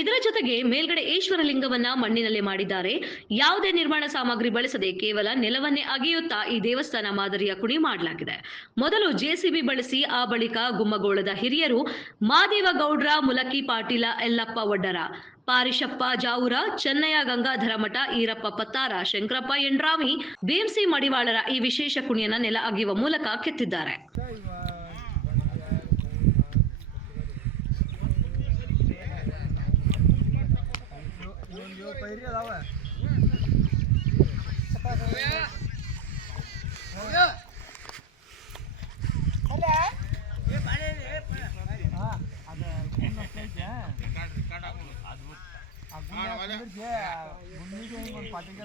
ಇದರ ಜೊತೆಗೆ ಮೇಲ್ಗಡೆ ಈಶ್ವರಲಿಂಗವನ್ನ ಮಣ್ಣಿನಲ್ಲೇ ಮಾಡಿದ್ದಾರೆ. ಯಾವುದೇ ನಿರ್ಮಾಣ ಸಾಮಗ್ರಿ ಬಳಸದೆ ಕೇವಲ ನೆಲವನ್ನೇ ಅಗೆಯುತ್ತಾ ಈ ದೇವಸ್ಥಾನ ಮಾದರಿಯ ಕುಣಿ ಮಾಡಲಾಗಿದೆ. ಮೊದಲು ಜೆಸಿಬಿ ಬಳಸಿ, ಆ ಬಳಿಕ ಗುಮ್ಮಗೋಳದ ಹಿರಿಯರು ಮಾದೇವ ಗೌಡ್ರ, ಮುಲಕ್ಕಿ ಪಾಟೀಲ, ಯಲ್ಲಪ್ಪ ಒಡ್ಡರ, ಪಾರಿಶಪ್ಪ ಜಾವೂರ, ಚೆನ್ನಯ್ಯ ಗಂಗಾಧರ ಮಠ, ಈರಪ್ಪ ಪತ್ತಾರ, ಶಂಕರಪ್ಪ ಎಂಡ್ರಾಮಿ, ಭೀಮ್ಸಿ ಮಡಿವಾಳರ ಈ ವಿಶೇಷ ಕುಣಿಯನ್ನ ನೆಲ ಅಗೆಯುವ ಮೂಲಕ ಕೆತ್ತಿದ್ದಾರೆ. ಪಾರ್ಟಿಗೆ